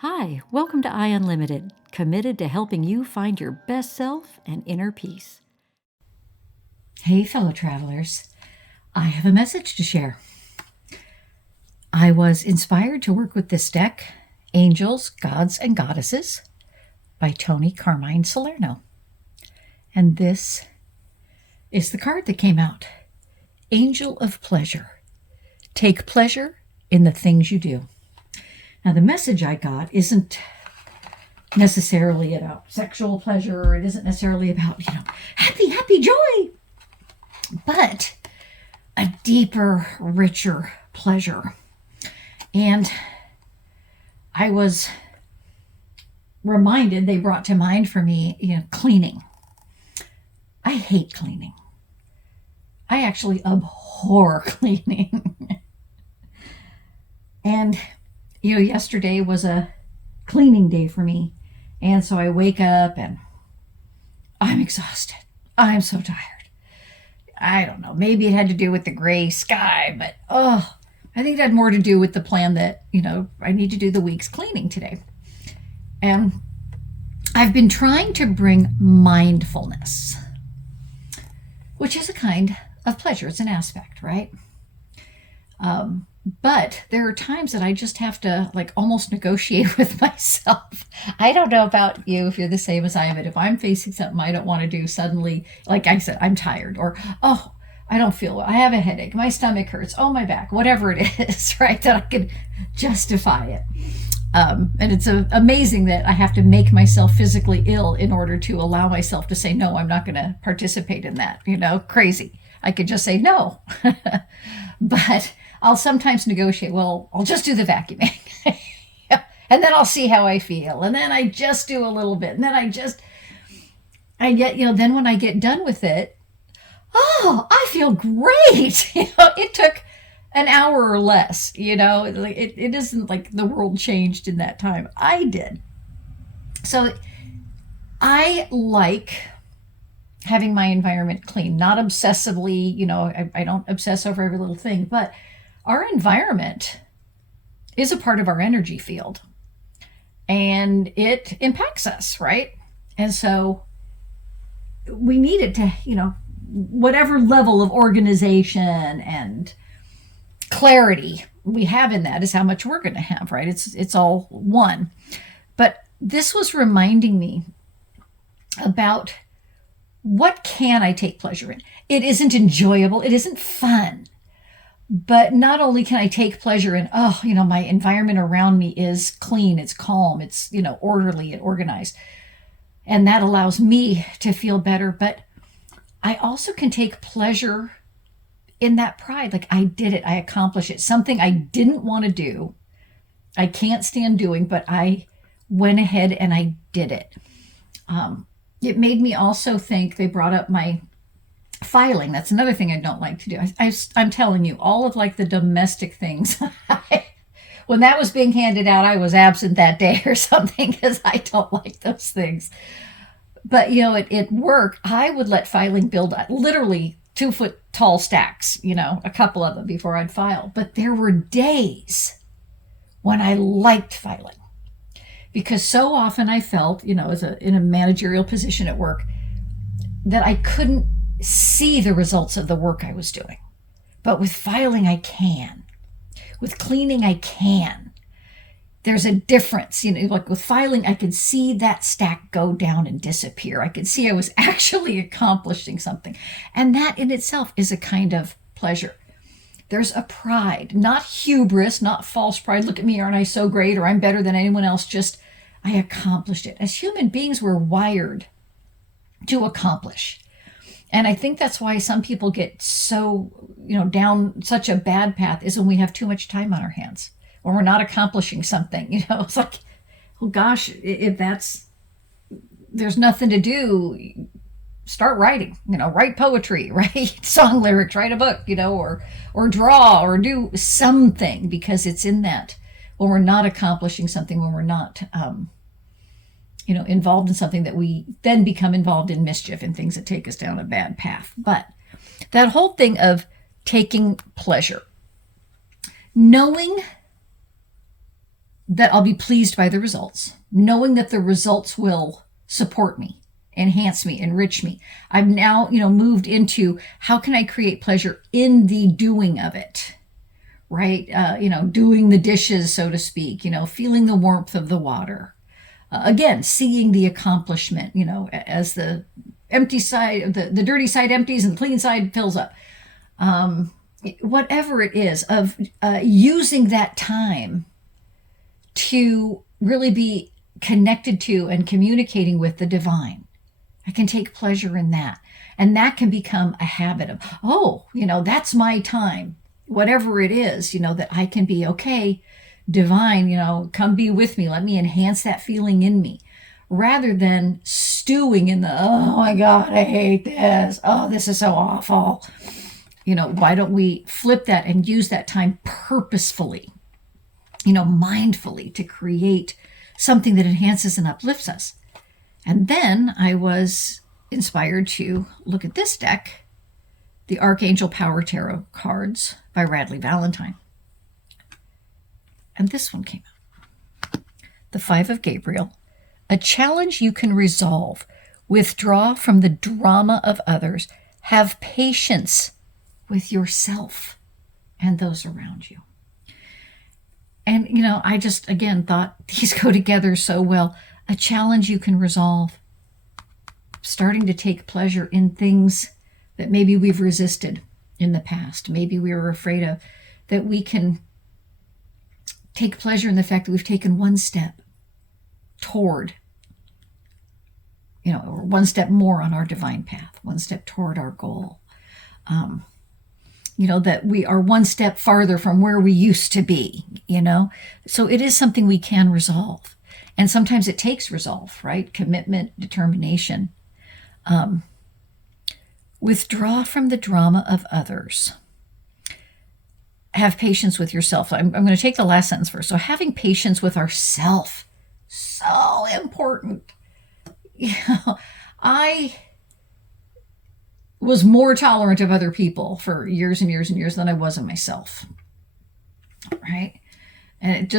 Hi, welcome to I Unlimited, committed to helping you find your best self and inner peace. Hey, fellow travelers. I have a message to share. I was inspired to work with this deck, Angels, Gods, and Goddesses, by Tony Carmine Salerno. And this is the card that came out. Angel of Pleasure. Take pleasure in the things you do. Now, the message I got isn't necessarily about sexual pleasure, or it isn't necessarily about, happy joy, but a deeper, richer pleasure. And I was reminded, they brought to mind for me, cleaning. I hate cleaning. I actually abhor cleaning. And, yesterday was a cleaning day for me. And so I wake up and I'm exhausted. I'm so tired. I don't know. Maybe it had to do with the gray sky, but I think it had more to do with the plan that, I need to do the week's cleaning today. And I've been trying to bring mindfulness, which is a kind of pleasure. It's an aspect, right? But there are times that I just have to almost negotiate with myself. I don't know about you if you're the same as I am, but if I'm facing something I don't want to do, suddenly, like I said, I'm tired, or, I don't feel well. I have a headache. My stomach hurts. Oh, my back, whatever it is, right? That I can justify it. And it's amazing that I have to make myself physically ill in order to allow myself to say, no, I'm not going to participate in that. Crazy. I could just say no. But I'll sometimes negotiate. Well, I'll just do the vacuuming. And then I'll see how I feel. And then I just do a little bit. And then then when I get done with it, I feel great. It took an hour or less, it isn't like the world changed in that time. I did. So I like having my environment clean, not obsessively, I don't obsess over every little thing, but our environment is a part of our energy field and it impacts us, right? And so we need it to, whatever level of organization and clarity we have in that is how much we're going to have, right? It's all one. But this was reminding me about what can I take pleasure in? It isn't enjoyable. It isn't fun. But not only can I take pleasure in, my environment around me is clean, it's calm, it's, orderly and organized. And that allows me to feel better. But I also can take pleasure in that pride. Like, I did it, I accomplished it. Something I didn't want to do, I can't stand doing, but I went ahead and I did it. It made me also think, they brought up my filing. That's another thing I don't like to do. I'm telling you, all of the domestic things, when that was being handed out, I was absent that day or something because I don't like those things. But, at work, I would let filing build literally 2-foot tall stacks, a couple of them before I'd file. But there were days when I liked filing because so often I felt, in a managerial position at work, that I couldn't see the results of the work I was doing. But with filing, I can. With cleaning, I can. There's a difference, with filing, I could see that stack go down and disappear. I could see I was actually accomplishing something. And that in itself is a kind of pleasure. There's a pride, not hubris, not false pride. Look at me, aren't I so great? Or I'm better than anyone else. Just, I accomplished it. As human beings, we're wired to accomplish. And I think that's why some people get so, down such a bad path, is when we have too much time on our hands, when we're not accomplishing something. It's like, oh gosh, if there's nothing to do, start writing, write poetry, write song lyrics, write a book, or draw or do something, because it's in that when we're not accomplishing something, when we're not, involved in something, that we then become involved in mischief and things that take us down a bad path. But that whole thing of taking pleasure, knowing that I'll be pleased by the results, knowing that the results will support me, enhance me, enrich me. I've now, moved into how can I create pleasure in the doing of it, right? Doing the dishes, so to speak, feeling the warmth of the water. Again, seeing the accomplishment, as the empty side, the dirty side empties and the clean side fills up. Whatever it is, of using that time to really be connected to and communicating with the divine. I can take pleasure in that. And that can become a habit of, that's my time. Whatever it is, that I can be, okay, divine, come be with me. Let me enhance that feeling in me. Rather than stewing in the, oh my God, I hate this. Oh, this is so awful. Why don't we flip that and use that time purposefully, mindfully, to create something that enhances and uplifts us. And then I was inspired to look at this deck, the Archangel Power Tarot cards by Radley Valentine. And this one came out. The Five of Gabriel, a challenge you can resolve. Withdraw from the drama of others. Have patience with yourself and those around you. And, I just, again, thought these go together so well. A challenge you can resolve. Starting to take pleasure in things that maybe we've resisted in the past. Maybe we were afraid of. That we can take pleasure in the fact that we've taken one step toward, or one step more on our divine path, one step toward our goal. That we are one step farther from where we used to be, So it is something we can resolve. And sometimes it takes resolve, right? Commitment, determination. Withdraw from the drama of others. Have patience with yourself. I'm going to take the last sentence first. So having patience with ourself, so important. I was more tolerant of other people for years and years and years than I was of myself. Right? And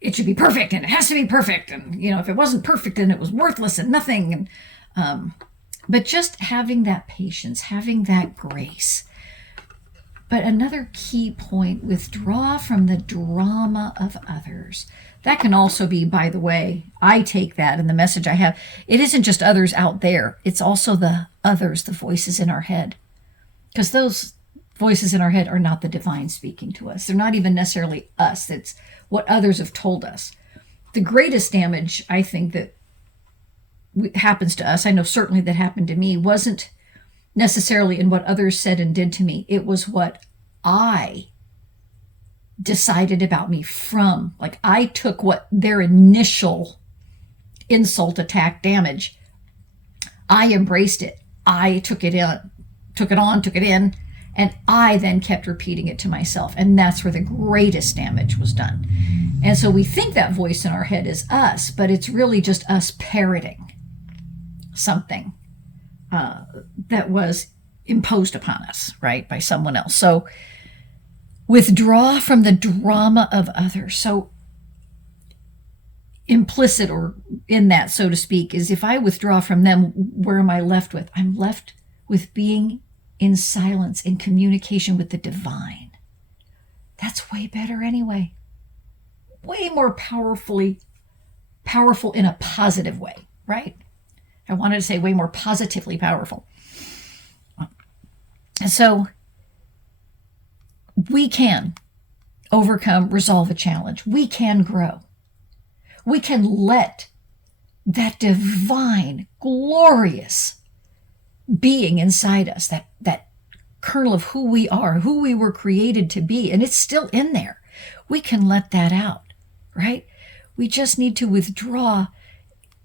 it should be perfect, and it has to be perfect. And, if it wasn't perfect, then it was worthless and nothing. And, but just having that patience, having that grace. But another key point, withdraw from the drama of others. That can also be, by the way, I take that in the message I have. It isn't just others out there. It's also the others, the voices in our head. Because those voices in our head are not the divine speaking to us. They're not even necessarily us. It's what others have told us. The greatest damage, I think, that happens to us, I know certainly that happened to me, wasn't necessarily in what others said and did to me. It was what I decided about me from, I took what their initial insult, attack, damage, I embraced it. I took it in, and I then kept repeating it to myself. And that's where the greatest damage was done. And so we think that voice in our head is us, but it's really just us parroting something that was imposed upon us, right, by someone else. So withdraw from the drama of others. So implicit or in that, so to speak, is if I withdraw from them, where am I left with? I'm left with being in silence, in communication with the divine. That's way better anyway. Way more powerful in a positive way, right? I wanted to say way more positively powerful. And so we can overcome, resolve a challenge. We can grow. We can let that divine, glorious being inside us, that kernel of who we are, who we were created to be, and it's still in there. We can let that out, right? We just need to withdraw,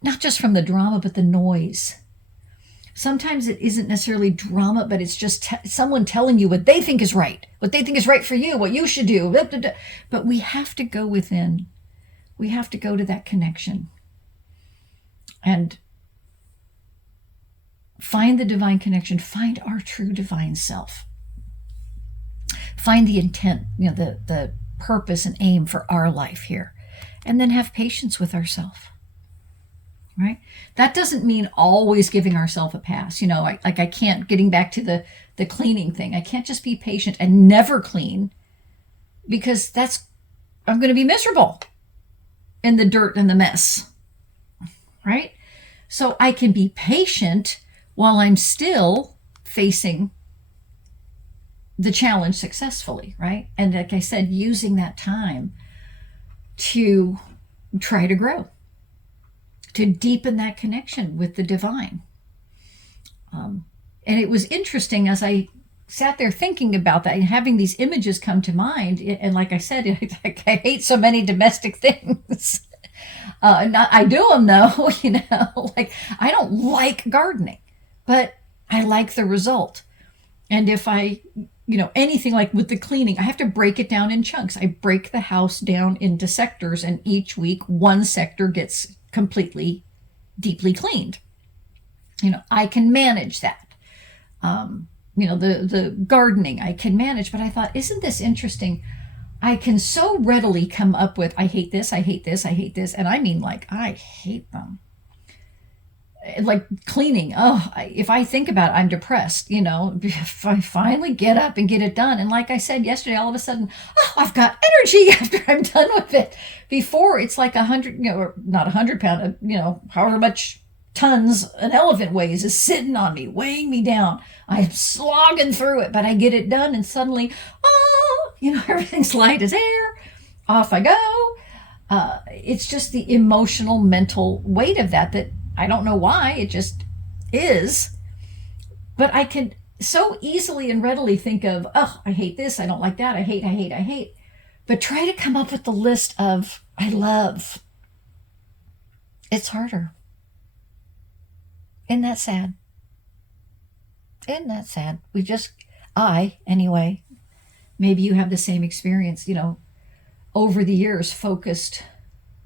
not just from the drama, but the noise. Sometimes it isn't necessarily drama, but it's just someone telling you what they think is right for you, what you should do. But we have to go within. We have to go to that connection and find the divine connection, find our true divine self. Find the intent, the purpose and aim for our life here. and then have patience with ourselves. Right? That doesn't mean always giving ourselves a pass. I can't, getting back to the cleaning thing, I can't just be patient and never clean, because I'm going to be miserable in the dirt and the mess. Right? So I can be patient while I'm still facing the challenge successfully, right? And like I said, using that time to try to grow, to deepen that connection with the divine. And it was interesting as I sat there thinking about that and having these images come to mind. And like I said, I hate so many domestic things. I do them though, like I don't like gardening, but I like the result. And if anything like with the cleaning, I have to break it down in chunks. I break the house down into sectors, and each week one sector gets completely, deeply cleaned. I can manage that. The gardening I can manage, but I thought, isn't this interesting? I can so readily come up with, I hate this, I hate this, I hate this. And I mean, like, I hate them. Like cleaning. If I think about it, I'm depressed, if I finally get up and get it done. And like I said yesterday, all of a sudden, I've got energy after I'm done with it. Before, it's like 100, or not 100 pound, however much tons an elephant weighs is sitting on me, weighing me down. I'm slogging through it, but I get it done, and suddenly, everything's light as air. Off I go. It's just the emotional, mental weight of that I don't know why, it just is. But I can so easily and readily think of, I hate this, I don't like that, I hate. But try to come up with the list of I love. It's harder. Isn't that sad? Isn't that sad? Anyway, maybe you have the same experience, over the years focused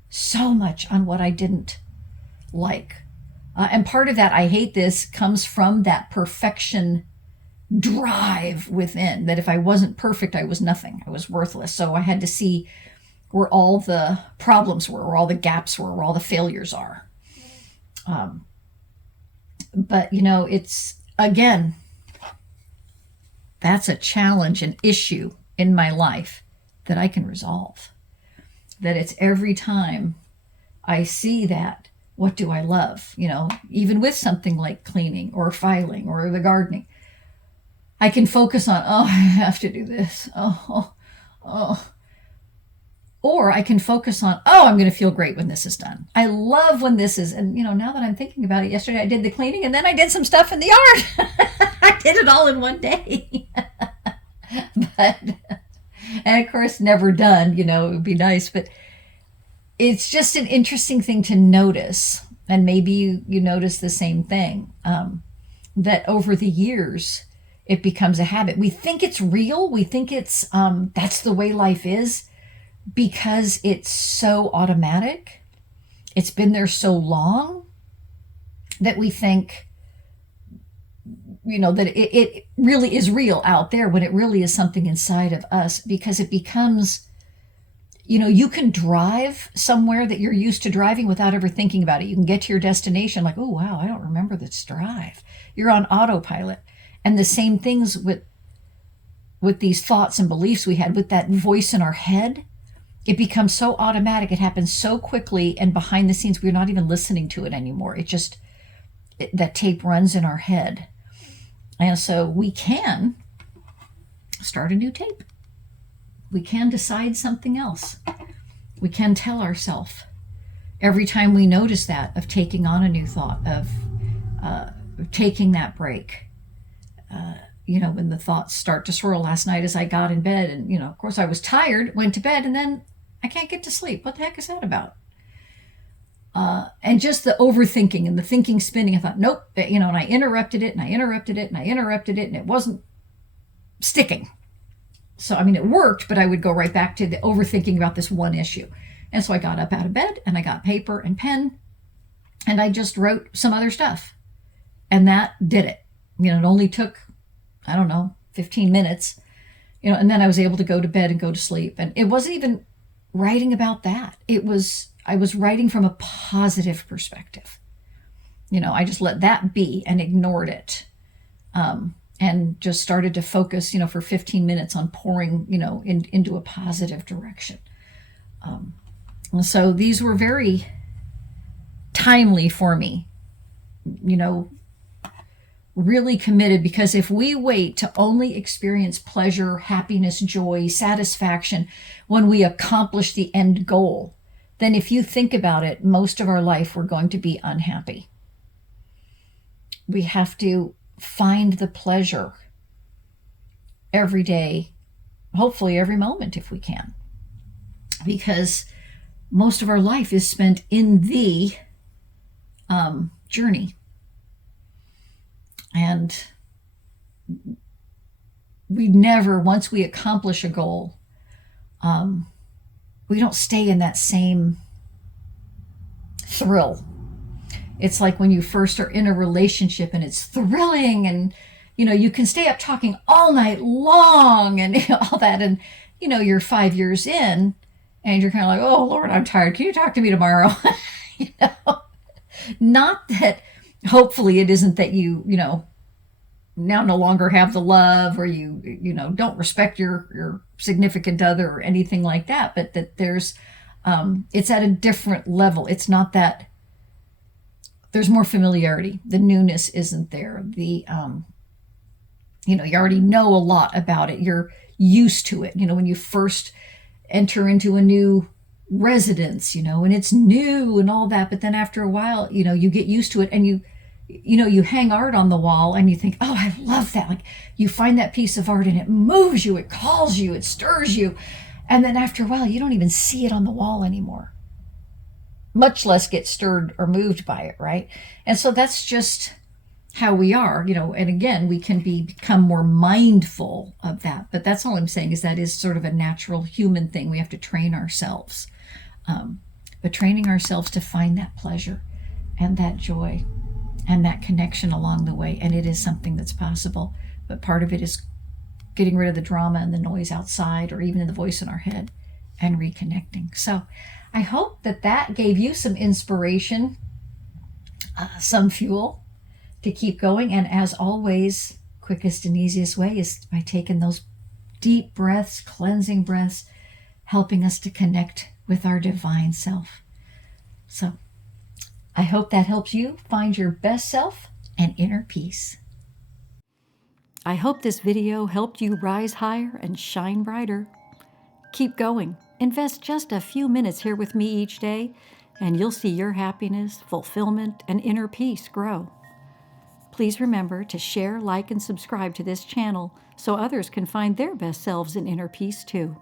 so much on what I didn't like. And part of that, I hate this, comes from that perfection drive within, that if I wasn't perfect, I was nothing. I was worthless. So I had to see where all the problems were, where all the gaps were, where all the failures are. But, it's, again, that's a challenge, an issue in my life that I can resolve. That it's every time I see that, what do I love? Even with something like cleaning or filing or the gardening, I can focus on, I have to do this. Or I can focus on, I'm going to feel great when this is done. I love when this is, and now that I'm thinking about it, yesterday I did the cleaning and then I did some stuff in the yard. I did it all in one day. And of course, never done, it would be nice, but it's just an interesting thing to notice. And maybe you notice the same thing, that over the years, it becomes a habit. We think it's real. We think it's, that's the way life is, because it's so automatic. It's been there so long that we think, that it really is real out there, when it really is something inside of us, because it becomes, you can drive somewhere that you're used to driving without ever thinking about it. You can get to your destination like, oh, wow, I don't remember this drive. You're on autopilot. And the same things with these thoughts and beliefs we had, with that voice in our head. It becomes so automatic. It happens so quickly, and behind the scenes, we're not even listening to it anymore. That tape runs in our head. And so we can start a new tape. We can decide something else. We can tell ourselves every time we notice that, of taking on a new thought, of taking that break. When the thoughts start to swirl. Last night as I got in bed, and, of course I was tired, went to bed, and then I can't get to sleep. What the heck is that about? And just the overthinking and the thinking spinning. I thought, nope, and I interrupted it, and I interrupted it, and I interrupted it, and it wasn't sticking. So, it worked, but I would go right back to the overthinking about this one issue. And so I got up out of bed, and I got paper and pen, and I just wrote some other stuff. And that did it. It only took, 15 minutes, and then I was able to go to bed and go to sleep. And it wasn't even writing about that. I was writing from a positive perspective. I just let that be and ignored it. And just started to focus, for 15 minutes on pouring, into a positive direction. And so these were very timely for me, really committed, because if we wait to only experience pleasure, happiness, joy, satisfaction when we accomplish the end goal, then if you think about it, most of our life we're going to be unhappy. We have to find the pleasure every day, hopefully every moment if we can, because most of our life is spent in the journey. And we never, once we accomplish a goal, we don't stay in that same thrill. It's like when you first are in a relationship and it's thrilling, and you can stay up talking all night long and all that, and you're 5 years in and you're kind of like, oh Lord, I'm tired, can you talk to me tomorrow? Not that, hopefully it isn't that you now no longer have the love, or you don't respect your significant other or anything like that, but that there's it's at a different level. It's not that there's more familiarity. The newness isn't there. The you already know a lot about it. You're used to it. When you first enter into a new residence, and it's new and all that, but then after a while, you get used to it, and you hang art on the wall and you think, oh, I love that. Like, you find that piece of art and it moves you, it calls you, it stirs you. And then after a while, you don't even see it on the wall anymore, much less get stirred or moved by it, right? And so that's just how we are, and again, we can become more mindful of that. But that's all I'm saying, is that is sort of a natural human thing. We have to train ourselves, but training ourselves to find that pleasure and that joy and that connection along the way. And it is something that's possible, but part of it is getting rid of the drama and the noise outside, or even the voice in our head, and reconnecting. So I hope that gave you some inspiration, some fuel to keep going. And as always, quickest and easiest way is by taking those deep breaths, cleansing breaths, helping us to connect with our divine self. So I hope that helps you find your best self and inner peace. I hope this video helped you rise higher and shine brighter. Keep going. Invest just a few minutes here with me each day, and you'll see your happiness, fulfillment, and inner peace grow. Please remember to share, like, and subscribe to this channel so others can find their best selves and inner peace too.